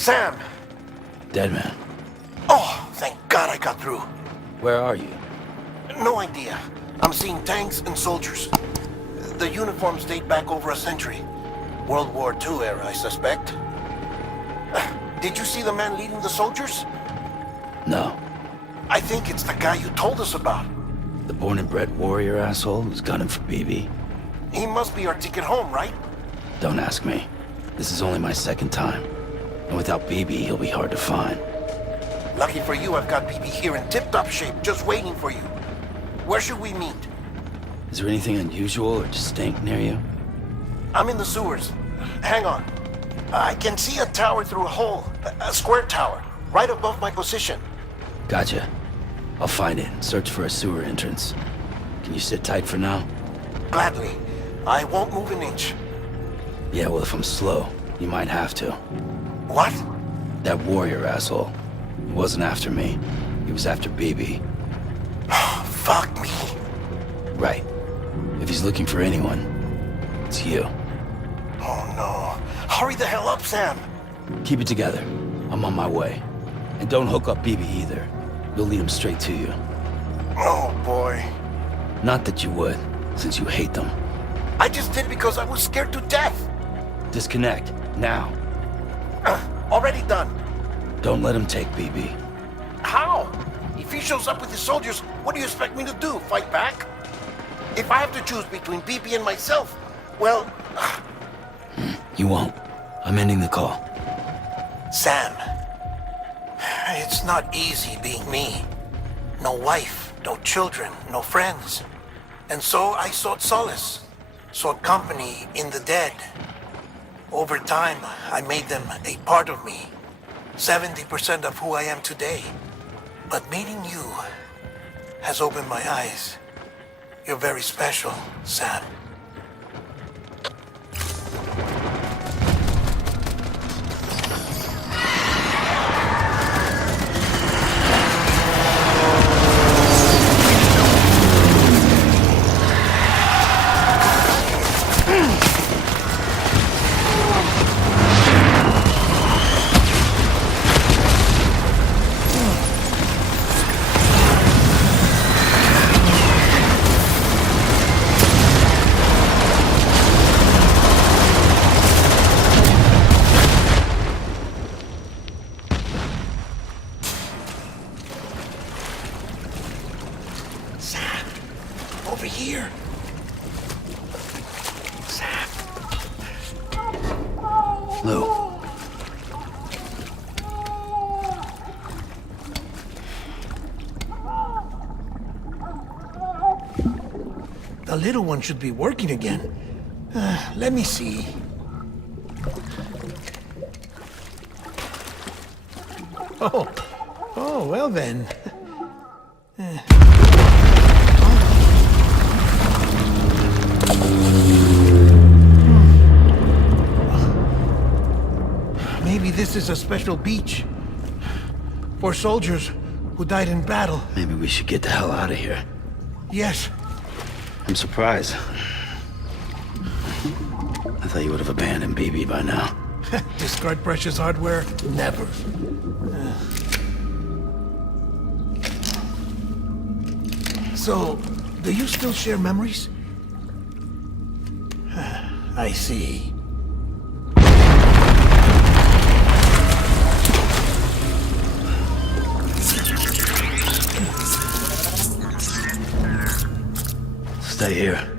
Sam! Dead man. Oh, thank God I got through. Where are you? No idea. I'm seeing tanks and soldiers. The uniforms date back over a century. World War II era, I suspect. Did you see the man leading the soldiers? No. I think it's the guy you told us about. The born and bred warrior asshole who's gunning for BB? He must be our ticket home, right? Don't ask me. This is only my second time. And without BB, he'll be hard to find. Lucky for you, I've got BB here in tip-top shape, just waiting for you. Where should we meet? Is there anything unusual or distinct near you? I'm in the sewers. Hang on. I can see a tower through a hole. A square tower, right above my position. Gotcha. I'll find it and search for a sewer entrance. Can you sit tight for now? Gladly. I won't move an inch. Yeah, well, if I'm slow, you might have to. What? That warrior asshole. He wasn't after me. He was after BB. Fuck me. Right. If he's looking for anyone, it's you. Oh no. Hurry the hell up, Sam. Keep it together. I'm on my way. And don't hook up BB either. You'll lead him straight to you. Oh boy. Not that you would, since you hate them. I just did because I was scared to death. Disconnect, now. Already done. Don't let him take BB. How? If he shows up with his soldiers, what do you expect me to do? Fight back? If I have to choose between BB and myself, well... You won't. I'm ending the call. Sam, it's not easy being me. No wife, no children, no friends. And so I sought solace, sought company in the dead. Over time, I made them a part of me. 70% of who I am today. But meeting you has opened my eyes. You're very special, Sam. Over here. Sam. Lou. The little one should be working again. Let me see. Oh, well then. Maybe this is a special beach for soldiers who died in battle. Maybe we should get the hell out of here. Yes. I'm surprised. I thought you would have abandoned BB by now. Discard precious hardware? Never. So, do you still share memories? I see. Stay here.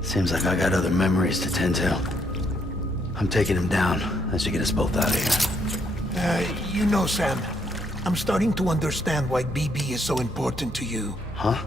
Seems like I got other memories to tend to. I'm taking him down. That should get us both out of here. You know, Sam, I'm starting to understand why BB is so important to you. Huh?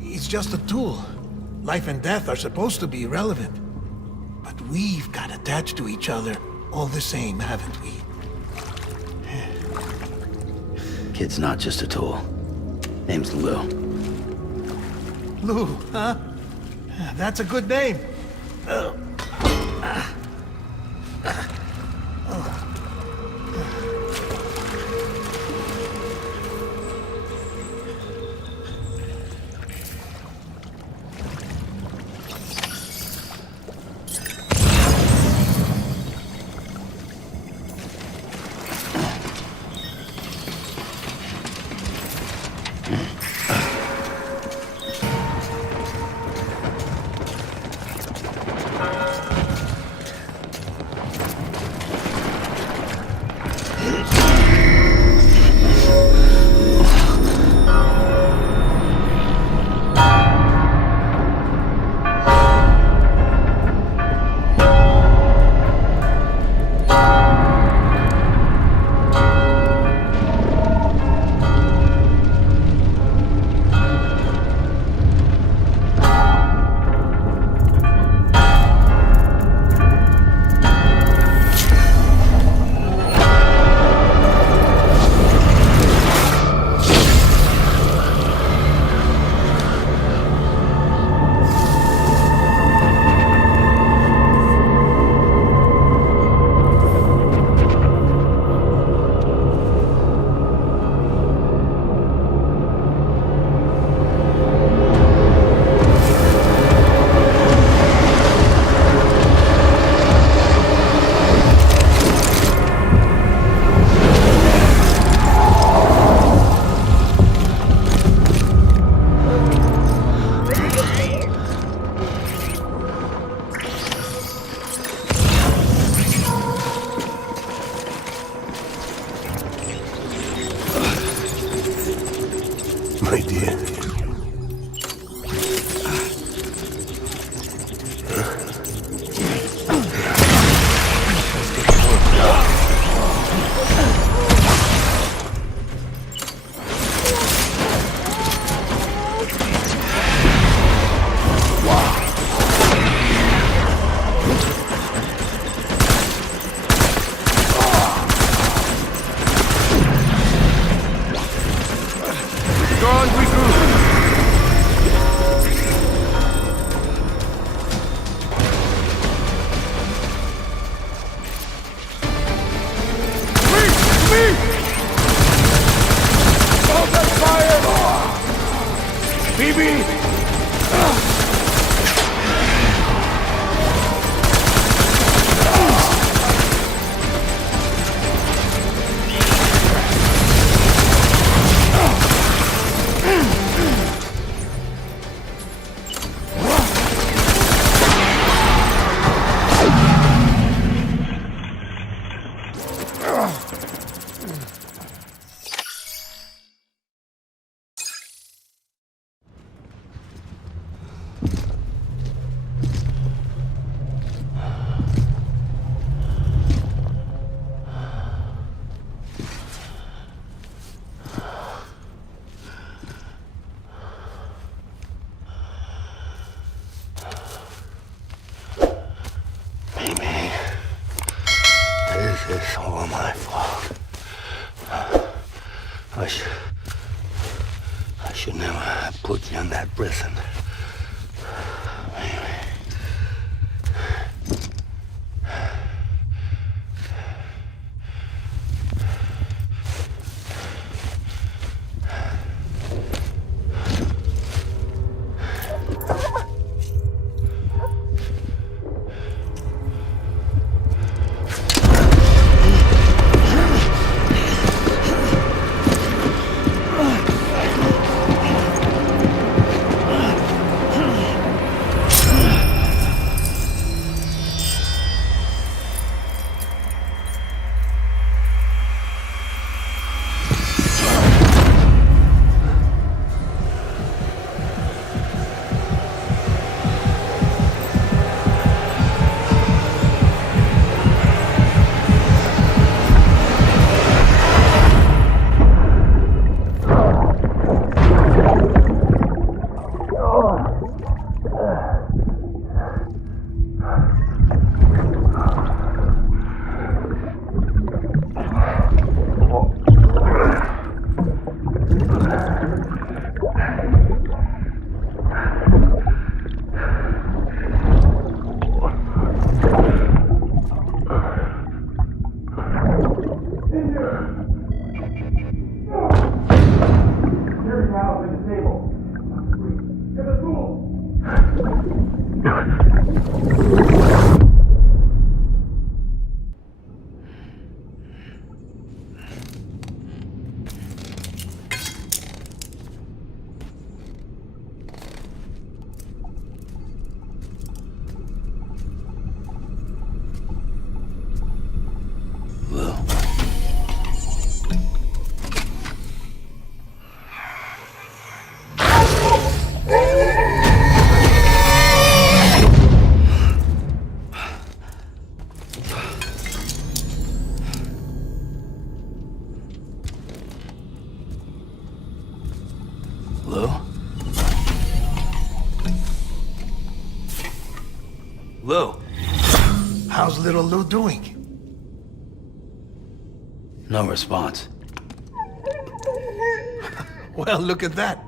It's just a tool. Life and death are supposed to be irrelevant. But we've got attached to each other all the same, haven't we? Kid's not just a tool. Name's Lou. Lou, huh? That's a good name. baby! This is all my fault. I should never have put you in that prison. Lou. How's little Lou doing? No response. Well, look at that.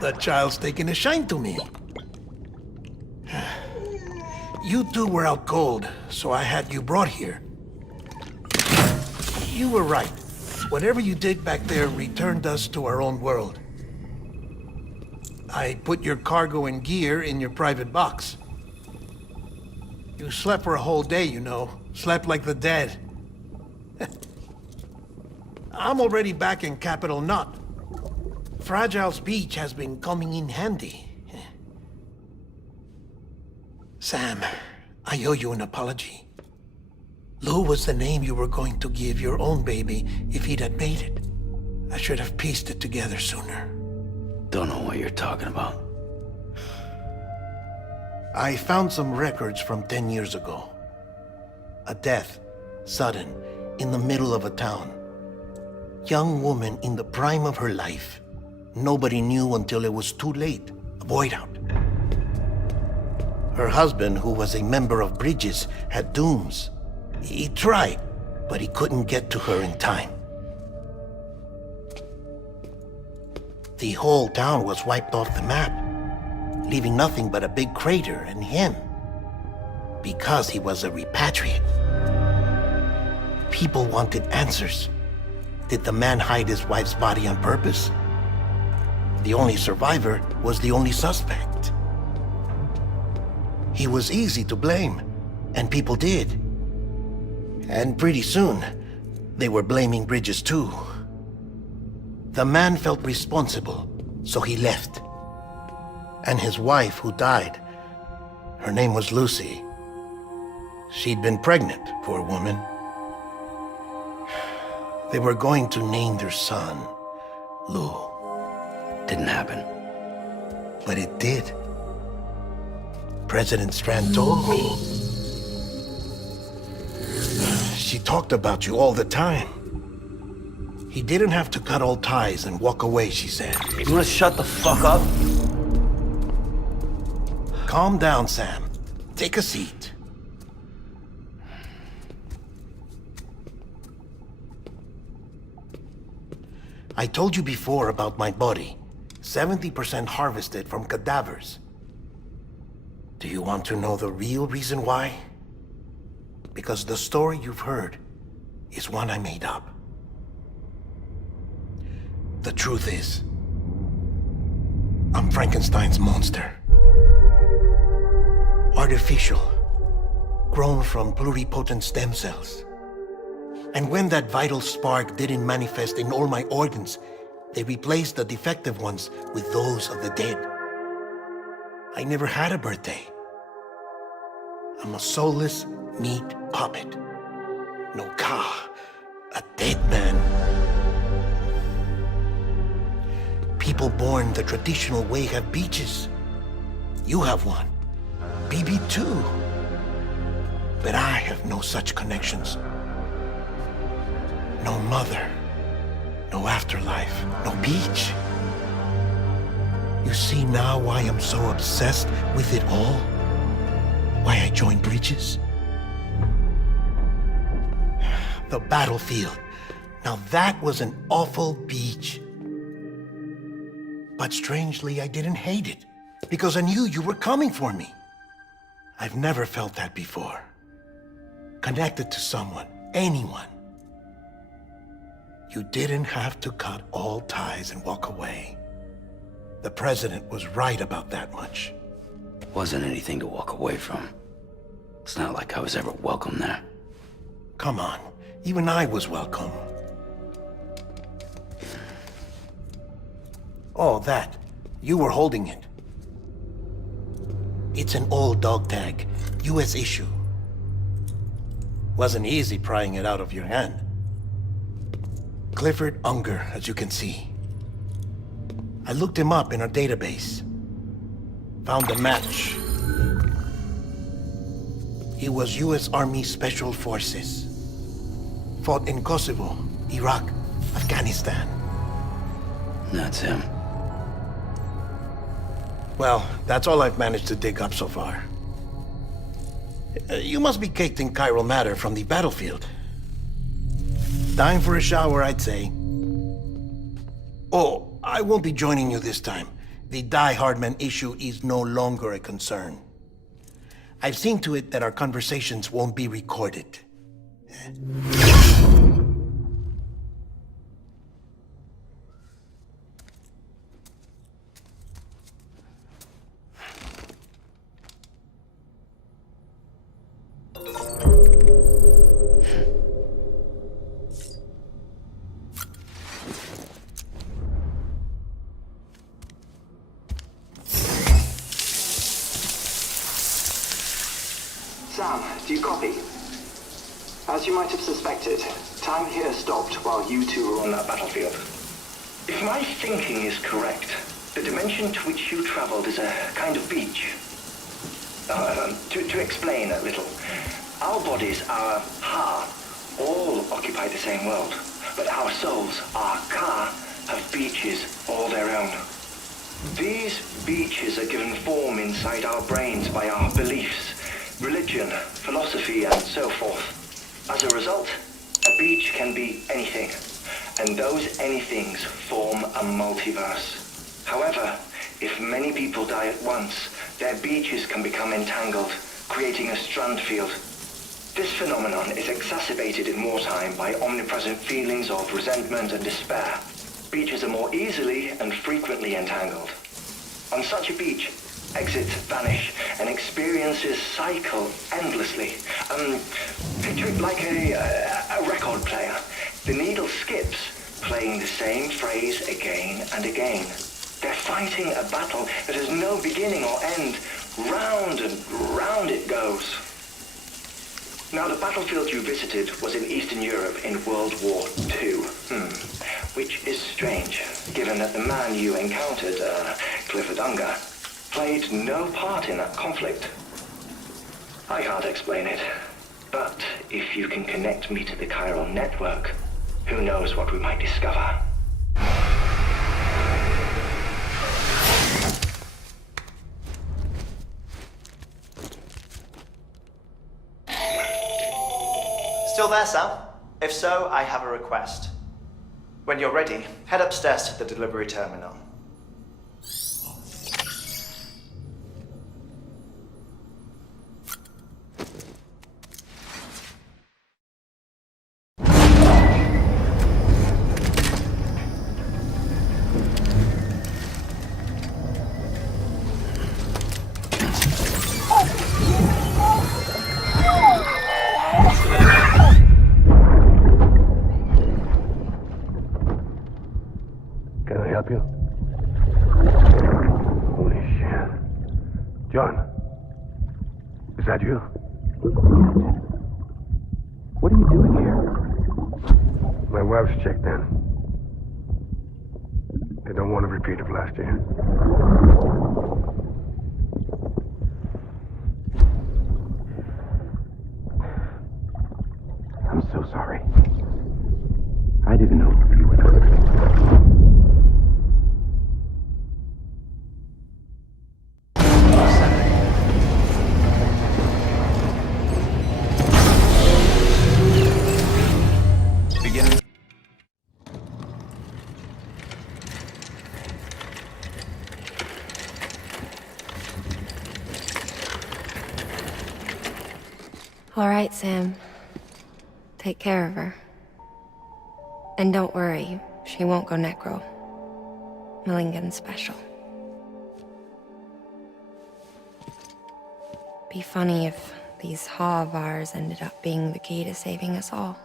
The child's taking a shine to me. You two were out cold, so I had you brought here. You were right. Whatever you did back there returned us to our own world. I put your cargo and gear in your private box. You slept for a whole day, you know. Slept like the dead. I'm already back in Capital Knot. Fragile's beach has been coming in handy. Sam, I owe you an apology. Lou was the name you were going to give your own baby if he'd had made it. I should have pieced it together sooner. Don't know what you're talking about. I found some records from 10 years ago. A death, sudden, in the middle of a town. Young woman in the prime of her life. Nobody knew until it was too late. A void out. Her husband, who was a member of Bridges, had dooms. He tried, but he couldn't get to her in time. The whole town was wiped off the map, leaving nothing but a big crater and him. Because he was a repatriate. People wanted answers. Did the man hide his wife's body on purpose? The only survivor was the only suspect. He was easy to blame, and people did. And pretty soon, they were blaming Bridges too. The man felt responsible, so he left. And his wife, who died, her name was Lucy. She'd been pregnant, poor woman. They were going to name their son Lou. Didn't happen. But it did. President Strand told me. She talked about you all the time. He didn't have to cut all ties and walk away, she said. You wanna shut the fuck up? Calm down, Sam. Take a seat. I told you before about my body. 70% harvested from cadavers. Do you want to know the real reason why? Because the story you've heard is one I made up. The truth is, I'm Frankenstein's monster. Artificial, grown from pluripotent stem cells. And when that vital spark didn't manifest in all my organs, they replaced the defective ones with those of the dead. I never had a birthday. I'm a soulless meat puppet. No car, a dead man. People born the traditional way have beaches. You have one. BB too. But I have no such connections. No mother, no afterlife, no beach. You see now why I'm so obsessed with it all? Why I joined Bridges? The battlefield. Now that was an awful beach. But strangely, I didn't hate it, because I knew you were coming for me. I've never felt that before. Connected to someone, anyone. You didn't have to cut all ties and walk away. The president was right about that much. Wasn't anything to walk away from. It's not like I was ever welcome there. Come on, even I was welcome. Oh, that. You were holding it. It's an old dog tag, US issue. Wasn't easy prying it out of your hand. Clifford Unger, as you can see. I looked him up in our database. Found a match. He was US Army Special Forces. Fought in Kosovo, Iraq, Afghanistan. That's him. Well, that's all I've managed to dig up so far. You must be caked in chiral matter from the battlefield. Time for a shower, I'd say. Oh, I won't be joining you this time. The Die Hardman issue is no longer a concern. I've seen to it that our conversations won't be recorded. Sam, do you copy? As you might have suspected, time here stopped while you two were on that battlefield. If my thinking is correct, the dimension to which you traveled is a kind of beach. To explain a little, our bodies, our ha, all occupy the same world, but our souls, our ka, have beaches all their own. These beaches are given form inside our brains by our beliefs, religion, philosophy, and so forth. As a result, a beach can be anything, and those anythings form a multiverse. However, if many people die at once, their beaches can become entangled, creating a strand field. This phenomenon is exacerbated in wartime by omnipresent feelings of resentment and despair. beaches are more easily and frequently entangled. On such a beach, exits vanish and experiences cycle endlessly. Picture it like a record player. The needle skips, playing the same phrase again and again. They're fighting a battle that has no beginning or end. Round and round it goes. Now, the battlefield you visited was in Eastern Europe in World War II. Which is strange, given that the man you encountered, Clifford, played no part in that conflict. I can't explain it, but if you can connect me to the chiral network, who knows what we might discover. Still there, Sam? If so, I have a request. When you're ready, head upstairs to the delivery terminal. Can I help you? Holy shit. John, is that you? What are you doing here? My wife's checked in. They don't want a repeat of last year. I'm so sorry. I didn't know you were there. All right, Sam. Take care of her. And don't worry, she won't go necro. Millingan's special. Be funny if these Ha of ours ended up being the key to saving us all.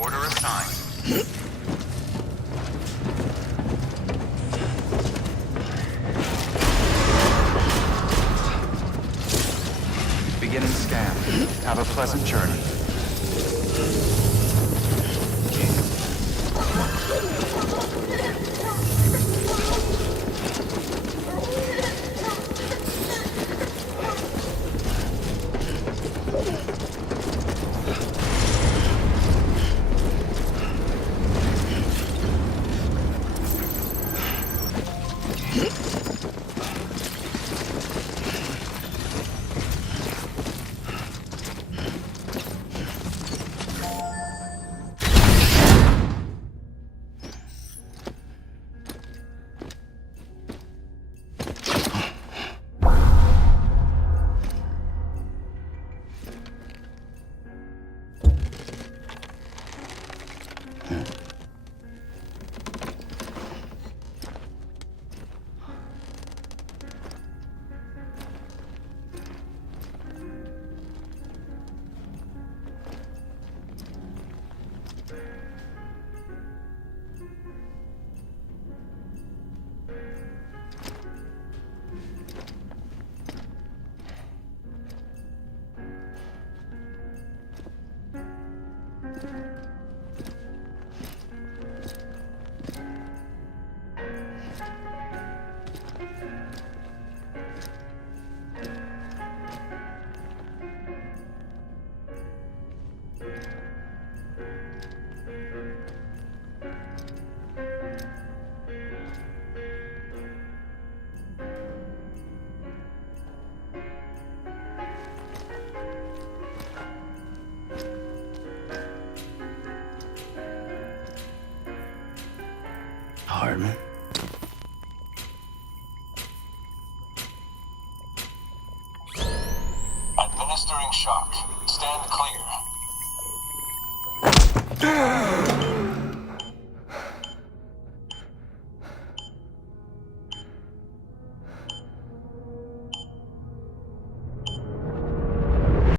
Order assigned. Beginning scan. Have a pleasant journey. apartment. Administering shock. Stand clear.